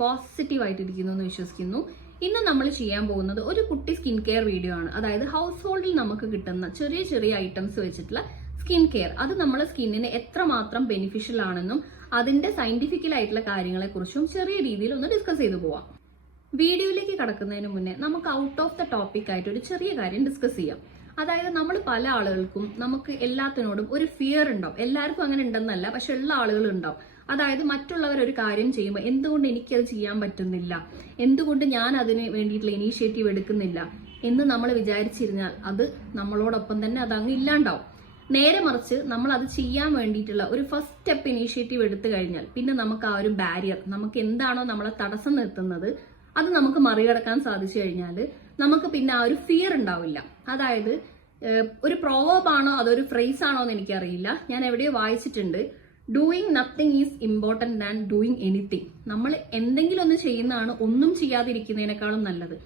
Positive ആയിട്ടിരിക്കുന്നു എന്ന് വിശ്വസിക്കുന്നു. ഇന്ന് നമ്മൾ ചെയ്യാൻ പോകുന്നത് ഒരു കുട്ടി സ്കിൻ കെയർ വീഡിയോ ആണ്. അതായത് ഹൗസ് ഹോൾഡിൽ നമുക്ക് കിട്ടുന്ന ചെറിയ ചെറിയ ഐറ്റംസ് വെച്ചിട്ടുള്ള സ്കിൻ കെയർ. അത് നമ്മുടെ സ്കിന്നിന് എത്രമാത്രം ബെനിഫിഷ്യൽ ആണെന്നും അതിന്റെ സയന്റിഫിക്കൽ ആയിട്ടുള്ള കാര്യങ്ങളെ കുറിച്ചും ചെറിയ രീതിയിൽ ഒന്ന് ഡിസ്കസ് ചെയ്തു പോവാം. വീഡിയോയിലേക്ക് കടക്കുന്നതിന് മുന്നേ നമുക്ക് ഔട്ട് ഓഫ് ദ ടോപ്പിക് ആയിട്ട് ഒരു ചെറിയ കാര്യം ഡിസ്കസ് ചെയ്യാം. അതായത് നമ്മൾ പല ആളുകൾക്കും നമുക്ക് എല്ലാത്തിനോടും ഒരു ഫിയർ ഉണ്ടാവും. എല്ലാവർക്കും അങ്ങനെ ഉണ്ടെന്നല്ല, പക്ഷെ എല്ലാ ആളുകളും ഉണ്ടാവും. അതായത് മറ്റുള്ളവർ ഒരു കാര്യം ചെയ്യുമ്പോൾ എന്തുകൊണ്ട് എനിക്കത് ചെയ്യാൻ പറ്റുന്നില്ല, എന്തുകൊണ്ട് ഞാൻ അതിന് വേണ്ടിയിട്ടുള്ള ഇനീഷ്യേറ്റീവ് എടുക്കുന്നില്ല എന്ന് നമ്മൾ വിചാരിച്ചിരുന്നാൽ അത് നമ്മളോടൊപ്പം തന്നെ അതങ്ങ് ഇല്ലാണ്ടാവും. നേരെ മറിച്ച് നമ്മൾ അത് ചെയ്യാൻ വേണ്ടിയിട്ടുള്ള ഒരു ഫസ്റ്റ് സ്റ്റെപ്പ് ഇനീഷ്യേറ്റീവ് എടുത്തു കഴിഞ്ഞാൽ പിന്നെ നമുക്ക് ആ ഒരു ബാരിയർ, നമുക്ക് എന്താണോ നമ്മളെ തടസ്സം നിർത്തുന്നത് അത് നമുക്ക് മറികടക്കാൻ സാധിച്ചു കഴിഞ്ഞാൽ നമുക്ക് പിന്നെ ആ ഒരു ഫിയർ ഉണ്ടാവില്ല. അതായത് ഒരു പ്രോവർബ് ആണോ അതൊരു ഫ്രേസ് ആണോ എന്ന് എനിക്കറിയില്ല, ഞാൻ എവിടെയോ വായിച്ചിട്ടുണ്ട്, doing nothing is important than doing anything. നമ്മൾ എന്തെങ്കിലും ഒന്ന് ചെയ്യുന്നതാണ് ഒന്നും ചെയ്യാതിരിക്കുന്നതിനേക്കാളും നല്ലത്.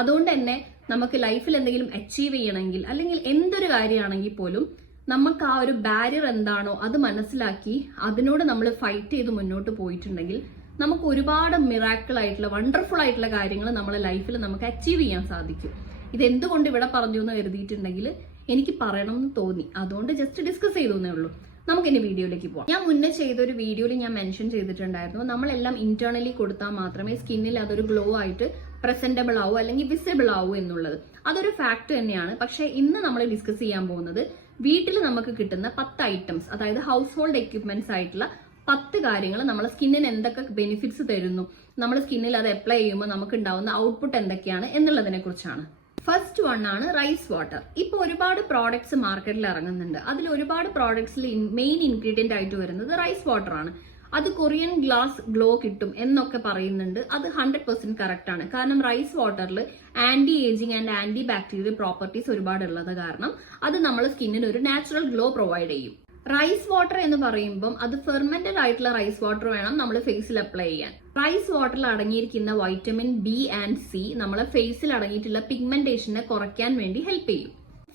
അതുകൊണ്ട് തന്നെ നമുക്ക് ലൈഫിൽ എന്തെങ്കിലും അച്ചീവ് ചെയ്യണമെങ്കിൽ അല്ലെങ്കിൽ എന്തൊരു കാര്യമാണെങ്കിൽ പോലും നമുക്ക് ആ ഒരു ബാരിയർ എന്താണോ അത് മനസ്സിലാക്കി അതിനോട് നമ്മൾ ഫൈറ്റ് ചെയ്ത് മുന്നോട്ട് പോയിട്ടുണ്ടെങ്കിൽ നമുക്ക് ഒരുപാട് മിറാക്കിൾ ആയിട്ടുള്ള വണ്ടർഫുൾ ആയിട്ടുള്ള കാര്യങ്ങൾ നമ്മുടെ ലൈഫിൽ നമുക്ക് അച്ചീവ് ചെയ്യാൻ സാധിക്കും. ഇതെന്തുകൊണ്ട് ഇവിടെ പറഞ്ഞു എന്ന് കരുതിയിട്ടുണ്ടെങ്കിൽ എനിക്ക് പറയണം എന്ന് തോന്നി, അതുകൊണ്ട് ജസ്റ്റ് ഡിസ്കസ് ചെയ്തേ ഉള്ളൂ. നമുക്കിനി വീഡിയോയിലേക്ക് പോകാം. ഞാൻ മുന്നേ ചെയ്തൊരു വീഡിയോയിൽ ഞാൻ മെൻഷൻ ചെയ്തിട്ടുണ്ടായിരുന്നു, നമ്മളെല്ലാം ഇന്റേണലി കൊടുത്താൽ മാത്രമേ സ്കിന്നിൽ അതൊരു ഗ്ലോ ആയിട്ട് പ്രസന്റബിൾ ആവൂ അല്ലെങ്കിൽ വിസിബിൾ ആവൂ എന്നുള്ളത്. അതൊരു ഫാക്ട് തന്നെയാണ്. പക്ഷെ ഇന്ന് നമ്മൾ ഡിസ്കസ് ചെയ്യാൻ പോകുന്നത് വീട്ടിൽ നമുക്ക് കിട്ടുന്ന 10 ഐറ്റംസ്, അതായത് ഹൗസ് ഹോൾഡ് എക്യുപ്മെന്റ്സ് ആയിട്ടുള്ള 10 കാര്യങ്ങൾ നമ്മളെ സ്കിന്നിന് എന്തൊക്കെ ബെനിഫിറ്റ്സ് തരുന്നു, നമ്മുടെ സ്കിന്നിൽ അത് അപ്ലൈ ചെയ്യുമ്പോൾ നമുക്ക് ഉണ്ടാവുന്ന ഔട്ട്പുട്ട് എന്തൊക്കെയാണ് എന്നുള്ളതിനെ കുറിച്ചാണ്. ഫസ്റ്റ് വൺ ആണ് റൈസ് വാട്ടർ. ഇപ്പൊ ഒരുപാട് പ്രോഡക്ട്സ് മാർക്കറ്റിൽ ഇറങ്ങുന്നുണ്ട്. അതിൽ ഒരുപാട് പ്രോഡക്ട്സിൽ മെയിൻ ഇൻഗ്രീഡിയന്റ് ആയിട്ട് വരുന്നത് റൈസ് വാട്ടർ ആണ്. അത് കൊറിയൻ ഗ്ലാസ് ഗ്ലോ കിട്ടും എന്നൊക്കെ പറയുന്നുണ്ട്. അത് 100% കറക്റ്റ് ആണ്. കാരണം റൈസ് വാട്ടറിൽ anti ageing and antibacterial properties ഒരുപാട് ഉള്ളത് കാരണം അത് നമ്മുടെ സ്കിന്നിന് ഒരു നാച്ചുറൽ ഗ്ലോ പ്രൊവൈഡ് ചെയ്യും. റൈസ് വാട്ടർ എന്ന് പറയുമ്പോൾ അത് ഫെർമെന്റഡ് ആയിട്ടുള്ള റൈസ് വാട്ടർ വേണം നമ്മൾ ഫേസിൽ അപ്ലൈ ചെയ്യാൻ. റൈസ് വാട്ടറിൽ അടങ്ങിയിരിക്കുന്ന വൈറ്റമിൻ ബി ആൻഡ് സി നമ്മളെ ഫേസിൽ അടങ്ങിയിട്ടുള്ള പിഗ്മെന്റേഷനെ കുറയ്ക്കാൻ വേണ്ടി ഹെൽപ്പ് ചെയ്യും.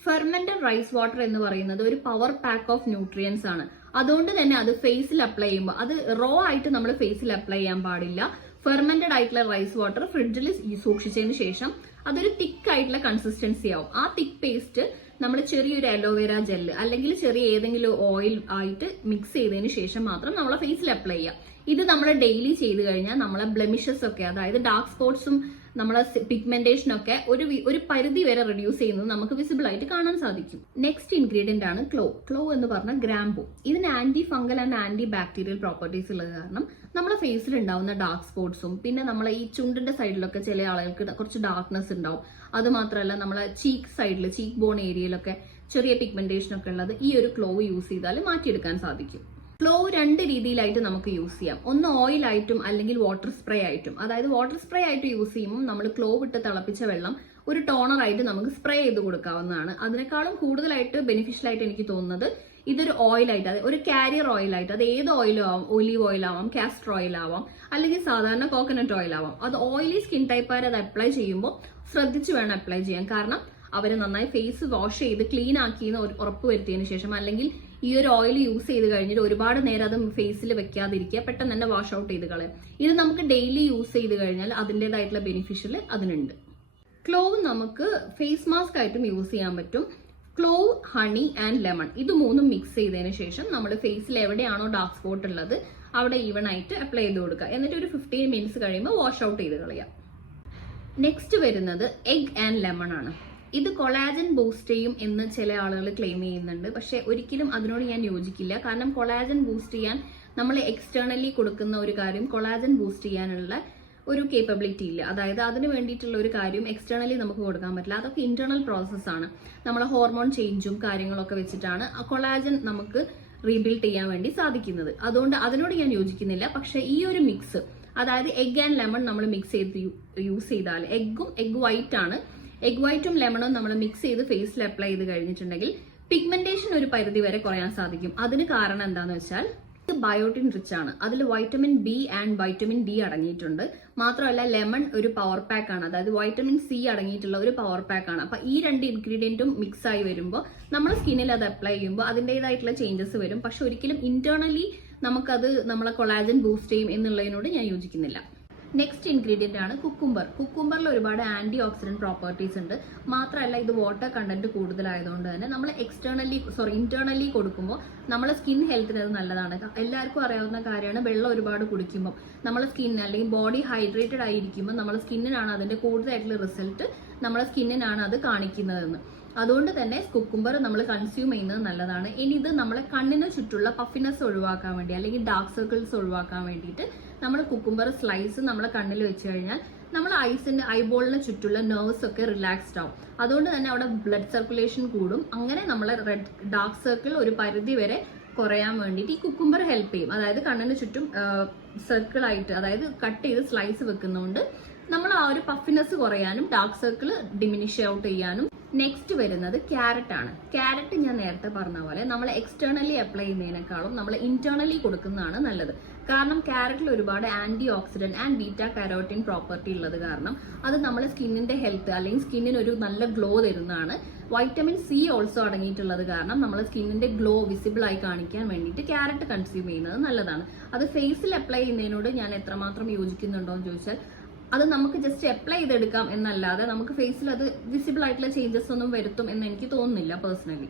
ഫെർമെന്റഡ് റൈസ് വാട്ടർ എന്ന് പറയുന്നത് ഒരു പവർ പാക്ക് ഓഫ് ന്യൂട്രിയൻസ് ആണ്. അതുകൊണ്ട് തന്നെ അത് ഫേസിൽ അപ്ലൈ ചെയ്യുമ്പോൾ അത് റോ ആയിട്ട് നമ്മൾ ഫേസിൽ അപ്ലൈ ചെയ്യാൻ പാടില്ല. ഫെർമെന്റഡ് ആയിട്ടുള്ള റൈസ് വാട്ടർ ഫ്രിഡ്ജിൽ സൂക്ഷിച്ചതിന് ശേഷം അതൊരു തിക്ക് ആയിട്ടുള്ള കൺസിസ്റ്റൻസി ആവും. ആ തിക്ക് പേസ്റ്റ് നമ്മൾ ചെറിയൊരു അലോവേര ജെല്ല് അല്ലെങ്കിൽ ചെറിയ ഏതെങ്കിലും ഓയിൽ ആയിട്ട് മിക്സ് ചെയ്തതിന് ശേഷം മാത്രം നമ്മളെ ഫേസിൽ അപ്ലൈ ചെയ്യാം. ഇത് നമ്മൾ ഡെയിലി ചെയ്ത് കഴിഞ്ഞാൽ നമ്മളെ ബ്ലെമിഷസ് ഒക്കെ, അതായത് ഡാർക്ക് സ്പോട്ട്സും നമ്മളെ പിഗ്മെന്റേഷനൊക്കെ ഒരു പരിധി വരെ റെഡ്യൂസ് ചെയ്യുന്നത് നമുക്ക് വിസിബിൾ ആയിട്ട് കാണാൻ സാധിക്കും. നെക്സ്റ്റ് ഇൻഗ്രീഡിയന്റ് ആണ് ക്ലോ. ക്ലോ എന്ന് പറഞ്ഞാൽ ഗ്രാമ്പൂ. ഇതിന് antifungal and antibacterial properties ഉള്ളത് കാരണം നമ്മളെ ഫേസിൽ ഉണ്ടാവുന്ന ഡാർക്ക് സ്പോട്ട്സും പിന്നെ നമ്മളെ ഈ ചുണ്ടിന്റെ സൈഡിലൊക്കെ ചില ആളുകൾക്ക് കുറച്ച് ഡാർക്ക്നെസ് ഉണ്ടാവും. അത് മാത്രമല്ല നമ്മളെ ചീക്ക് സൈഡിൽ, ചീക്ക് ബോൺ ഏരിയയിലൊക്കെ ചെറിയ പിഗ്മെന്റേഷൻ ഒക്കെ ഉള്ളത് ഈ ഒരു ക്ലോ യൂസ് ചെയ്താൽ മാറ്റിയെടുക്കാൻ സാധിക്കും. ക്ലോ 2 രീതിയിലായിട്ട് നമുക്ക് യൂസ് ചെയ്യാം. ഒന്ന് ഓയിൽ ആയിട്ടും അല്ലെങ്കിൽ വാട്ടർ സ്പ്രേ ആയിട്ടും. അതായത് വാട്ടർ സ്പ്രേ ആയിട്ട് യൂസ് ചെയ്യുമ്പോൾ നമ്മൾ ക്ലോ വിട്ട് തിളപ്പിച്ച വെള്ളം ഒരു ടോണർ ആയിട്ട് നമുക്ക് സ്പ്രേ ചെയ്ത് കൊടുക്കാവുന്നതാണ്. അതിനേക്കാളും കൂടുതലായിട്ട് ബെനിഫിഷ്യൽ ആയിട്ട് എനിക്ക് തോന്നുന്നത് ഇതൊരു ഓയിലായിട്ട്, അതായത് ഒരു കാരിയർ ഓയിലായിട്ട്, അത് ഏത് ഓയിലും ആവാം, ഒലീവ് ഓയിൽ ആവാം, കാസ്റ്റർ ഓയിൽ ആവാം, അല്ലെങ്കിൽ സാധാരണ കോക്കനട്ട് ഓയിൽ ആവാം. അത് ഓയിലി സ്കിൻ ടൈപ്പുകാർ അത് അപ്ലൈ ചെയ്യുമ്പോൾ ശ്രദ്ധിച്ച് വേണം അപ്ലൈ ചെയ്യാൻ. കാരണം അവർ നന്നായി ഫേസ് വാഷ് ചെയ്ത് ക്ലീൻ ആക്കിയെന്ന് ഉറപ്പ് വരുത്തിയതിനു ശേഷം അല്ലെങ്കിൽ ഈ ഒരു ഓയിൽ യൂസ് ചെയ്ത് കഴിഞ്ഞിട്ട് ഒരുപാട് നേരം അത് ഫേസിൽ വെക്കാതിരിക്കുക, പെട്ടെന്ന് തന്നെ വാഷ് ഔട്ട് ചെയ്ത് കളയാം. ഇത് നമുക്ക് ഡെയിലി യൂസ് ചെയ്ത് കഴിഞ്ഞാൽ അതിൻ്റെതായിട്ടുള്ള ബെനിഫിഷ്യൽ അതിനുണ്ട്. ക്ലോവ് നമുക്ക് ഫേസ് മാസ്ക് ആയിട്ടും യൂസ് ചെയ്യാൻ പറ്റും. ക്ലോവ്, ഹണി ആൻഡ് ലെമൺ ഇത് മൂന്നും മിക്സ് ചെയ്തതിന് ശേഷം നമ്മൾ ഫേസിൽ എവിടെയാണോ ഡാർക്ക് സ്പോട്ട് ഉള്ളത് അവിടെ ഈവൺ ആയിട്ട് അപ്ലൈ ചെയ്ത് കൊടുക്കുക. എന്നിട്ട് ഒരു 15 മിനിറ്റ്സ് കഴിയുമ്പോൾ വാഷ് ഔട്ട് ചെയ്ത് കളയാം. നെക്സ്റ്റ് വരുന്നത് എഗ് ആൻഡ് ലെമൺ ആണ്. ഇത് കൊളാജൻ ബൂസ്റ്റ് ചെയ്യും എന്ന് ചില ആളുകൾ ക്ലെയിം ചെയ്യുന്നുണ്ട്. പക്ഷെ ഒരിക്കലും അതിനോട് ഞാൻ യോജിക്കില്ല. കാരണം കൊളാജൻ ബൂസ്റ്റ് ചെയ്യാൻ നമ്മൾ എക്സ്റ്റേണലി കൊടുക്കുന്ന ഒരു കാര്യം കൊളാജൻ ബൂസ്റ്റ് ചെയ്യാനുള്ള ഒരു കേപ്പബിലിറ്റി ഇല്ല. അതായത് അതിന് വേണ്ടിയിട്ടുള്ള ഒരു കാര്യം എക്സ്റ്റേണലി നമുക്ക് കൊടുക്കാൻ പറ്റില്ല. അതൊക്കെ ഇന്റേണൽ പ്രോസസ്സാണ്. നമ്മളെ ഹോർമോൺ ചേഞ്ചും കാര്യങ്ങളൊക്കെ വെച്ചിട്ടാണ് കൊളാജൻ നമുക്ക് റീബിൽഡ് ചെയ്യാൻ വേണ്ടി സാധിക്കുന്നത്. അതുകൊണ്ട് അതിനോട് ഞാൻ യോജിക്കുന്നില്ല. പക്ഷെ ഈ ഒരു മിക്സ്, അതായത് എഗ് ആൻഡ് ലെമൺ നമ്മൾ മിക്സ് ചെയ്ത് യൂസ് ചെയ്താൽ, എഗ് വൈറ്റ് ആണ്, എഗ് വൈറ്റും ലെമണും നമ്മൾ മിക്സ് ചെയ്ത് ഫേസിൽ അപ്ലൈ ചെയ്ത് കഴിഞ്ഞിട്ടുണ്ടെങ്കിൽ പിഗ്മെന്റേഷൻ ഒരു പരിധി വരെ കുറയാൻ സാധിക്കും. അതിന് കാരണം എന്താണെന്ന് വെച്ചാൽ ഇത് ബയോട്ടിൻ റിച്ച് ആണ്. അതിൽ vitamin B and vitamin D അടങ്ങിയിട്ടുണ്ട്. മാത്രമല്ല ലെമൺ ഒരു പവർ പാക്ക് ആണ്, അതായത് വൈറ്റമിൻ സി അടങ്ങിയിട്ടുള്ള ഒരു പവർ പാക്ക് ആണ്. അപ്പൊ ഈ 2 ഇൻഗ്രീഡിയന്റും മിക്സ് ആയി വരുമ്പോൾ നമ്മുടെ സ്കിന്നിൽ അത് അപ്ലൈ ചെയ്യുമ്പോൾ അതിൻ്റെതായിട്ടുള്ള ചേഞ്ചസ് വരും. പക്ഷെ ഒരിക്കലും ഇന്റേണലി നമുക്കത് നമ്മളെ കൊളാജൻ ബൂസ്റ്റ് ചെയ്യും എന്നുള്ളതിനോട് ഞാൻ യോജിക്കുന്നില്ല. നെക്സ്റ്റ് ഇൻഗ്രീഡിയന്റ് ആണ് കുക്കുംബർ. കുക്കുംബറിൽ ഒരുപാട് ആന്റി ഓക്സിഡന്റ് പ്രോപ്പർട്ടീസ് ഉണ്ട്. മാത്രമല്ല ഇത് വാട്ടർ കണ്ടന്റ് കൂടുതലായതുകൊണ്ട് തന്നെ നമ്മൾ ഇന്റേണലി കൊടുക്കുമ്പോൾ നമ്മളെ സ്കിൻ ഹെൽത്തിന് അത് നല്ലതാണ്. എല്ലാവർക്കും അറിയാവുന്ന കാര്യമാണ്, വെള്ളം ഒരുപാട് കുടിക്കുമ്പോൾ നമ്മളെ സ്കിൻ അല്ലെങ്കിൽ ബോഡി ഹൈഡ്രേറ്റഡ് ആയിരിക്കുമ്പോൾ നമ്മളെ സ്കിന്നിനാണ് അതിന്റെ കൂടുതലായിട്ടുള്ള റിസൾട്ട്, നമ്മളെ സ്കിന്നിനാണ് അത് കാണിക്കുന്നതെന്ന്. അതുകൊണ്ട് തന്നെ കുക്കുംബർ നമ്മൾ കൺസ്യൂം ചെയ്യുന്നത് നല്ലതാണ്. ഇനി ഇത് നമ്മളെ കണ്ണിന് ചുറ്റുള്ള പഫിനെസ് ഒഴിവാക്കാൻ വേണ്ടി അല്ലെങ്കിൽ ഡാർക്ക് സർക്കിൾസ് ഒഴിവാക്കാൻ വേണ്ടിയിട്ട് നമ്മൾ കുക്കുംബർ സ്ലൈസ് നമ്മളെ കണ്ണിൽ വെച്ച് കഴിഞ്ഞാൽ നമ്മൾ ഐബോളിന് ചുറ്റുള്ള നെർവ്സ് ഒക്കെ റിലാക്സ്ഡ് ആവും. അതുകൊണ്ട് തന്നെ അവിടെ ബ്ലഡ് സർക്കുലേഷൻ കൂടും. അങ്ങനെ നമ്മളെ ഡാർക്ക് സർക്കിൾ ഒരു പരിധി വരെ കുറയാൻ വേണ്ടിയിട്ട് ഈ കുക്കുംബർ ഹെൽപ്പ് ചെയ്യും. അതായത് കണ്ണിന് ചുറ്റും സർക്കിൾ ആയിട്ട്, അതായത് കട്ട് ചെയ്ത് സ്ലൈസ് വെക്കുന്നതുകൊണ്ട് നമ്മൾ ആ ഒരു പഫിനെസ് കുറയാനും ഡാർക്ക് സർക്കിൾ ഡിമിനിഷ് ഔട്ട് ചെയ്യാനും. നെക്സ്റ്റ് വരുന്നത് ക്യാരറ്റ് ആണ്. ക്യാരറ്റ് ഞാൻ നേരത്തെ പറഞ്ഞ പോലെ നമ്മൾ എക്സ്റ്റേണലി അപ്ലൈ ചെയ്യുന്നതിനേക്കാളും നമ്മൾ ഇന്റേണലി കൊടുക്കുന്നതാണ് നല്ലത്. കാരണം ക്യാരറ്റിൽ ഒരുപാട് antioxidant and beta carotene property ഉള്ളത് കാരണം അത് നമ്മളെ സ്കിന്നിന്റെ ഹെൽത്ത് അല്ലെങ്കിൽ സ്കിന്നിന് ഒരു നല്ല ഗ്ലോ തരുന്നതാണ്. വൈറ്റമിൻ സി ഓൾസോ അടങ്ങിയിട്ടുള്ളത് കാരണം നമ്മളെ സ്കിന്നിന്റെ ഗ്ലോ വിസിബിൾ ആയി കാണിക്കാൻ വേണ്ടിയിട്ട് ക്യാരറ്റ് കൺസ്യൂം ചെയ്യുന്നത് നല്ലതാണ്. അത് ഫേസിൽ അപ്ലൈ ചെയ്യുന്നതിനോട് ഞാൻ എത്രമാത്രം യോജിക്കുന്നുണ്ടോ എന്ന് ചോദിച്ചാൽ അത് നമുക്ക് ജസ്റ്റ് അപ്ലൈ ചെയ്തെടുക്കാം എന്നല്ലാതെ നമുക്ക് ഫേസിൽ അത് വിസിബിൾ ആയിട്ടുള്ള ചേഞ്ചസ് ഒന്നും വരുത്തും എന്ന് എനിക്ക് തോന്നുന്നില്ല personally.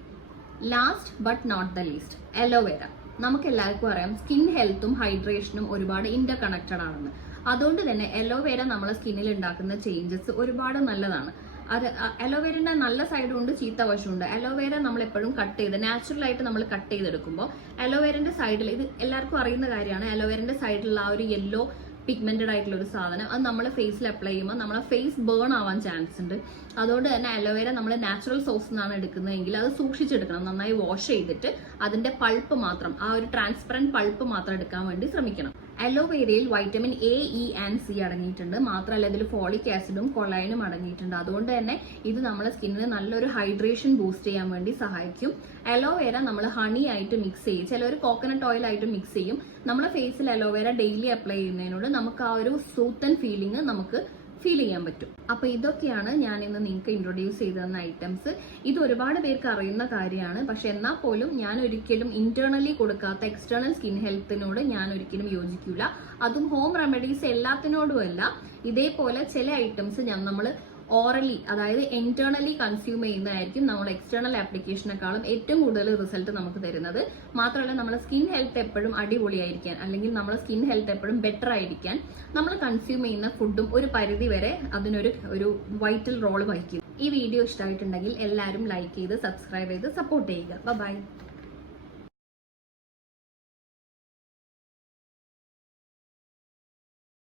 Last but not the least, aloe vera. നമുക്ക് എല്ലാവർക്കും അറിയാം സ്കിൻ ഹെൽത്തും ഹൈഡ്രേഷനും ഒരുപാട് ഇന്റർ കണക്റ്റഡ് ആണെന്ന്. അതുകൊണ്ട് തന്നെ അലോവേര നമ്മളെ സ്കിന്നിൽ ഉണ്ടാക്കുന്ന ചേഞ്ചസ് ഒരുപാട് നല്ലതാണ്. അത് അലോവേരയുടെ നല്ല സൈഡും ഉണ്ട്, ചീത്ത വശമുണ്ട്. അലോവേര നമ്മൾ എപ്പോഴും കട്ട് ചെയ്ത് നാച്ചുറൽ ആയിട്ട് നമ്മൾ കട്ട് ചെയ്തെടുക്കുമ്പോൾ അലോവേരന്റെ സൈഡിൽ, ഇത് എല്ലാവർക്കും അറിയുന്ന കാര്യമാണ്, അലോവേരന്റെ സൈഡിലുള്ള ആ ഒരു യെല്ലോ പിഗ്മെന്റഡ് ആയിട്ടുള്ള ഒരു സാധനം അത് നമ്മളെ ഫേസിൽ അപ്ലൈ ചെയ്യുമ്പോൾ നമ്മളെ ഫേസ് ബേൺ ആവാൻ ചാൻസ് ഉണ്ട്. അതുകൊണ്ട് തന്നെ അലോവേര നമ്മൾ നാച്ചുറൽ സോഴ്സ് നിന്നാണ് എടുക്കുന്നതെങ്കിൽ അത് സൂക്ഷിച്ചെടുക്കണം. നന്നായി വാഷ് ചെയ്തിട്ട് അതിന്റെ പൾപ്പ് മാത്രം, ആ ഒരു ട്രാൻസ്പെറന്റ് പൾപ്പ് മാത്രം എടുക്കാൻ വേണ്ടി ശ്രമിക്കണം. അലോവേരയിൽ vitamin A, E and C അടങ്ങിയിട്ടുണ്ട്. മാത്രമല്ല ഇതിൽ ഫോളിക് ആസിഡും കൊളൈനും അടങ്ങിയിട്ടുണ്ട്. അതുകൊണ്ട് തന്നെ ഇത് നമ്മളെ സ്കിന്നിന് നല്ലൊരു ഹൈഡ്രേഷൻ ബൂസ്റ്റ് ചെയ്യാൻ വേണ്ടി സഹായിക്കും. അലോവേര നമ്മൾ ഹണി ആയിട്ട് മിക്സ് ചെയ്യും, ചിലർ കോക്കനട്ട് ഓയിൽ ആയിട്ട് മിക്സ് ചെയ്യും. നമ്മളെ ഫേസിൽ അലോവേര ഡെയിലി അപ്ലൈ ചെയ്യുന്നതിനോട് നമുക്ക് ആ ഒരു സൂത്തൻ ഫീലിംഗ് നമുക്ക് ഫീൽ ചെയ്യാൻ പറ്റും. അപ്പൊ ഇതൊക്കെയാണ് ഞാൻ ഇന്ന് നിങ്ങൾക്ക് ഇൻട്രൊഡ്യൂസ് ചെയ്ത് തന്ന ഐറ്റംസ്. ഇത് ഒരുപാട് പേർക്ക് അറിയുന്ന കാര്യമാണ്, പക്ഷെ എന്നാൽ പോലും ഞാൻ ഒരിക്കലും ഇന്റേണലി കൊടുക്കാത്ത എക്സ്റ്റേണൽ സ്കിൻ ഹെൽത്തിനോട് ഞാൻ ഒരിക്കലും യോജിക്കൂല. അതും ഹോം റെമഡീസ് എല്ലാത്തിനോടുമല്ല. ഇതേപോലെ ചില ഐറ്റംസ് നമ്മൾ ഓറലി, അതായത് ഇന്റേണലി കൺസ്യൂം ചെയ്യുന്നതായിരിക്കും നമ്മൾ എക്സ്റ്റേണൽ ആപ്ലിക്കേഷനെക്കാളും ഏറ്റവും കൂടുതൽ റിസൾട്ട് നമുക്ക് തരുന്നത്. മാത്രമല്ല നമ്മുടെ സ്കിൻ ഹെൽത്ത് എപ്പോഴും അടിപൊളിയായിരിക്കാൻ അല്ലെങ്കിൽ നമ്മുടെ സ്കിൻ ഹെൽത്ത് എപ്പോഴും ബെറ്റർ ആയിരിക്കാൻ നമ്മൾ കൺസ്യൂം ചെയ്യുന്ന ഫുഡും ഒരു പരിധി വരെ അതിനൊരു വൈറ്റൽ റോള് വഹിക്കും. ഈ വീഡിയോ ഇഷ്ടമായിട്ടുണ്ടെങ്കിൽ എല്ലാവരും ലൈക്ക് ചെയ്ത് സബ്സ്ക്രൈബ് ചെയ്ത് സപ്പോർട്ട് ചെയ്യുക. ബൈ.